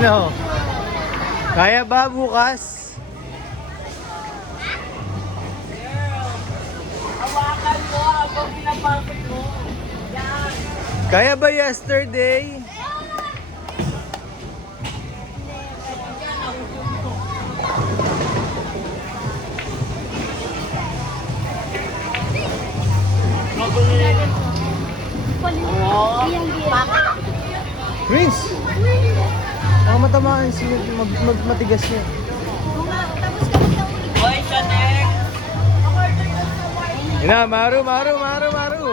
Ano? Kaya ba bukas? Hawakan mo habang pinapasok mo. Yan. Kaya ba yesterday? Prince! Baka matamaan siya, matigas niya. Hoy, Shanek! Ina, Maru, Maru, Maru, Maru!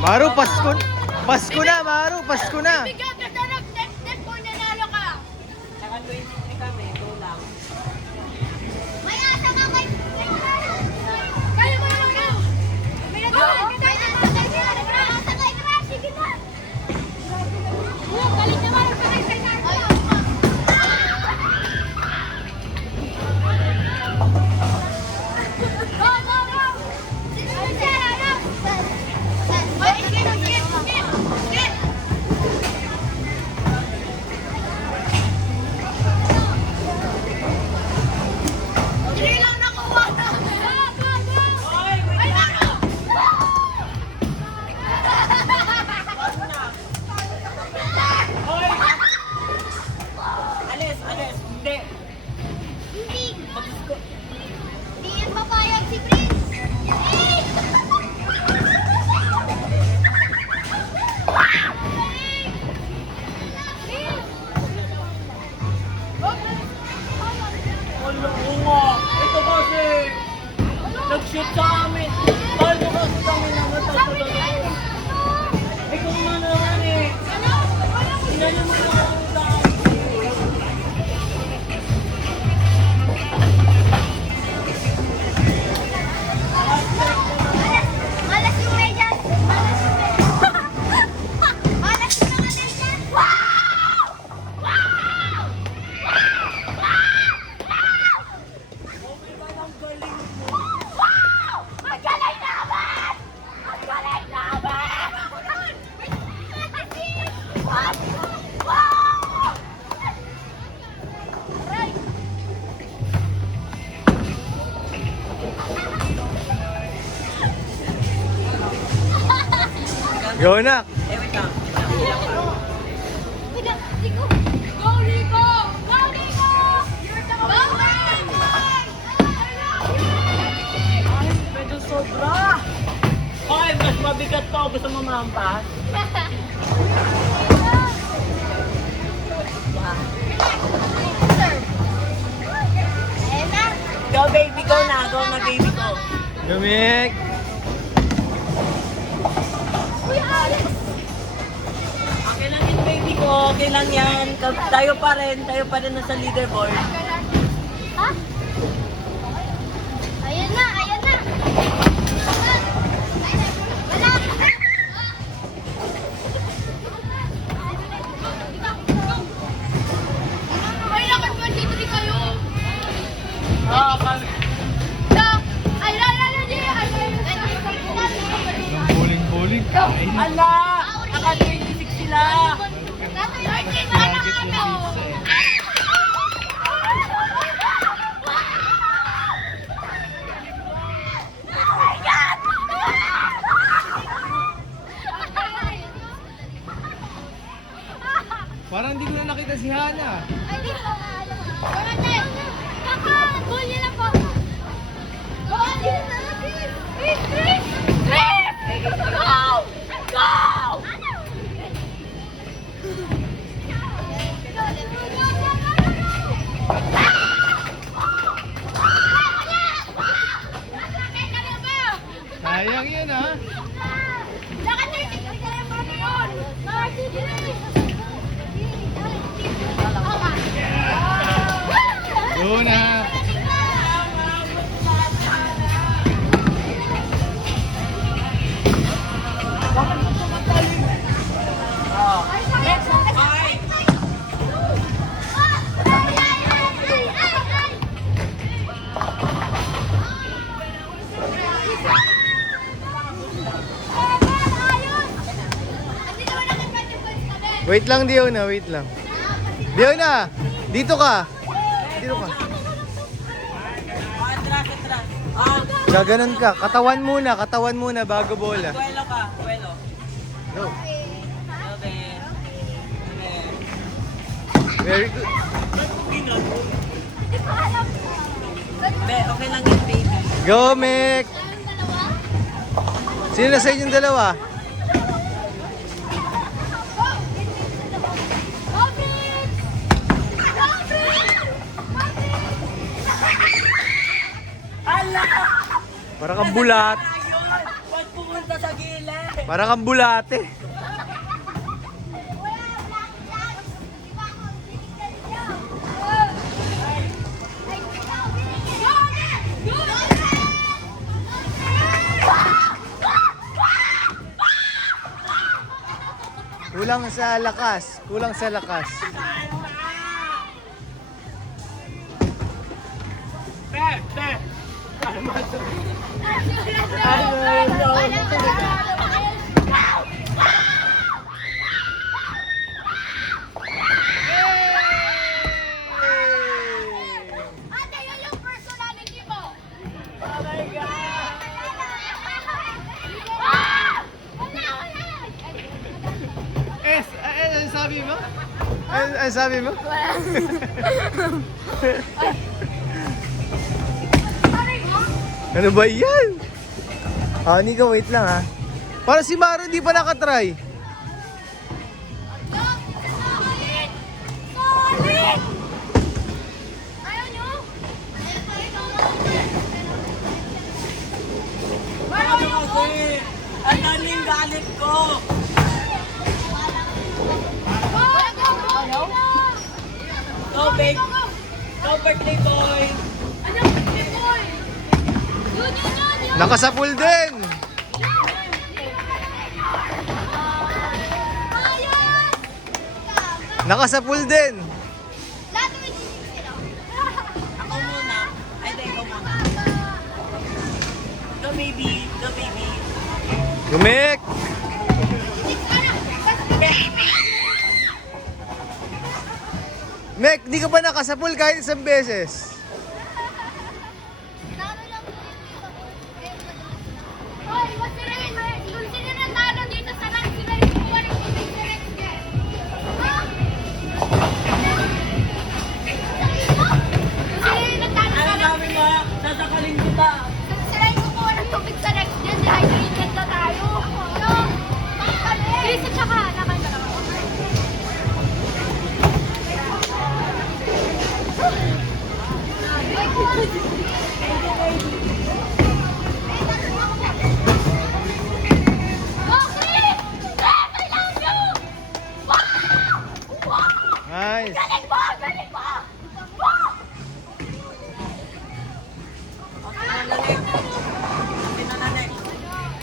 Maru, Pasko! Pasko na, Maru! Pasko na! Saka 23 kami, go lang. Alis, alis, hindi. Wala ko nga. Ito kasi, nag-shoot sa amin. Paano kasi kami namatay? Ikaw nga naman eh. Inano mo na ako sa amin. Go na! Eh, wait lang. Medyo sobra. Okay, mas mabigat to. Gusto mo mampas? Go baby, go na. Go na baby, go. Lumik! Okay lang yun baby ko. Okay lang yan. Tayo pa rin. Tayo pa rin nasa leaderboard. Ha? Ayan na, ayan na. Wala. Ay, lakad mo dito rin kayo. Bowling-bowling, kain. Ala! Naka-26 sila. Parang hindi ko na nakita si Hana. Ay, di ko alam. Kaka, goal niya lang po. Goal niya lang. Chris! Chris! Chris! Go! Go! Sayang yun, ha? Go na! Wait lang, Diona. Wait lang. Diona! Dito ka! Dito ka. Atras, atras. Ah, Gaganon ka. Katawan muna bago bola. buwelo ka, buwelo. Go. Okay. Okay. Very good. Hindi ko alam. Be, okay lang yun, baby. Go, Mek! Yung dalawa? Sino na sa inyong dalawa? Go, Prince! Go, Prince! Ala! Para kang bulat. Ayun! Ba't pumunta sa gilid? Para kang bulate. Kulang sa lakas. Kulang sa lakas. Be, be! Ate, yun yung personality mo. Oh my God! Ano sabi mo? Ano sabi mo? Ano ba yan? Ah, Nika, wait lang ha. Para si Maro hindi pa nakatry. Solid! Solid! Ayaw nyo? Ano kasi? Ang daming galit ko! Go, babe! Go, birthday boy! Nakasapul din. Nakasapul din. Ako muna. Ay, di, ikaw muna. Go, baby! Go, baby! Gumek. Mek, di ka pa nakasapul kahit isang beses. Hoy, what's the name? Kung sino natalo dito sa rank, sila yung kumuha ng tubig sa Rex Guest. Ha? Kung sino yung natalo sa Ano rank, sabi mo? Sasakalin kita! sila yung kumuha ng tubig sa Rex Guest, dehydrated na tayo. No? Chris at saka, nakita na ako. Go, Chris! Chris, I love you! Wow! Wow! Nice. Galing mo! Galing mo! Wow!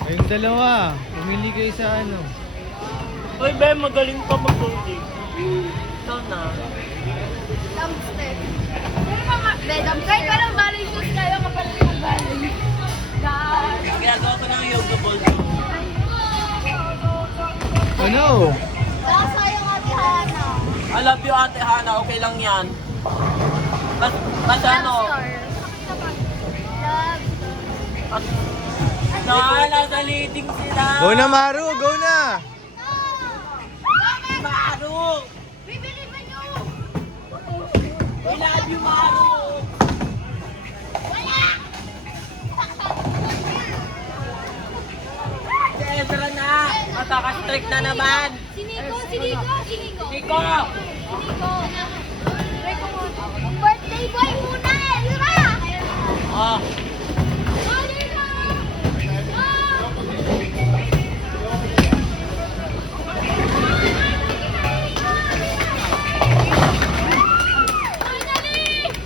Kayong dalawa, pumili kayo sa ano. Uy, be, magaling pa mag-holding. Ikaw na. Dumpster. Be, dumpster. Parang balay shoes kayo kapag nag-balay. Guys. Ginagawa ko ng yoga ball. Ano? Sayang Ate Hana. I love you, Ate Hana. Okay lang yan. Basta ano? Nasa leading sila. Go na, Maru. Go na. Maru! Bibili ba nyo? I love you, Maru! Wala! Si Ezra na! Mataka-strict na naman! Sinigo, sinigo, sinigo. Nico! Sinigo. Try ko muna. Birthday boy muna! Lura! Oh, Oh, Lura!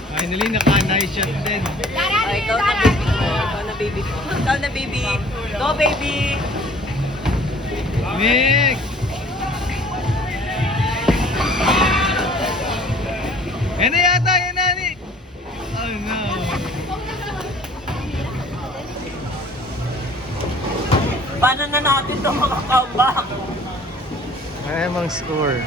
Finally, naka-nice shot din. ay, ikaw na, baby. Ikaw na, baby. Ikaw na, baby. Go, baby! Mek! Yan na yata, yan na. Oh no. Paano na natin ito mga comeback? Ano score?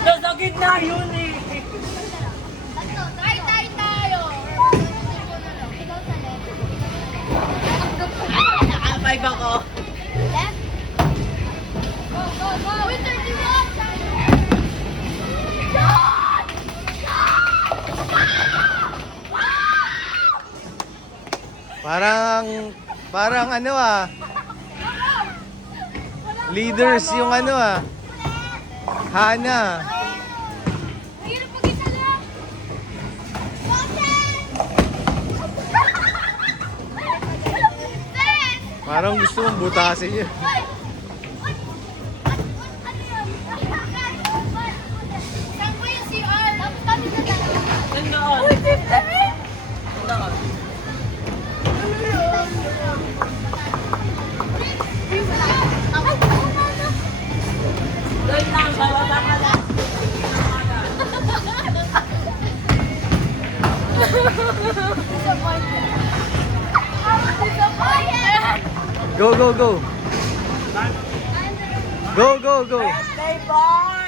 Nasa gitna yun eh. Tay tayo. Ikaw sa left. Naka-5 ako. Left. Go, go, go. Wait, 31. Shot! Parang ano ah. Leaders yung ano ah. Hana. Hirap mag-isa lang. Boses! Boses! Parang gusto mong butasin yun. Ay! Ay! Ano yun? Saan po yung CR? Tapos kami na dalawa. Nandaan. Uy, 50 rin! Nandaan. Ay, tama na. Doon lang, bababa ka lang. Disappointed. Disappointed! Go, go, go. Go, go, go. Play ball!